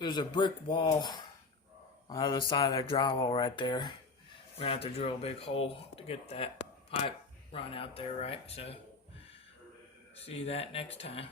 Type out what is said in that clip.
There's a brick wall on the other side of that drywall right there. We're gonna have to drill a big hole to get that pipe run out there, right? So, see that next time.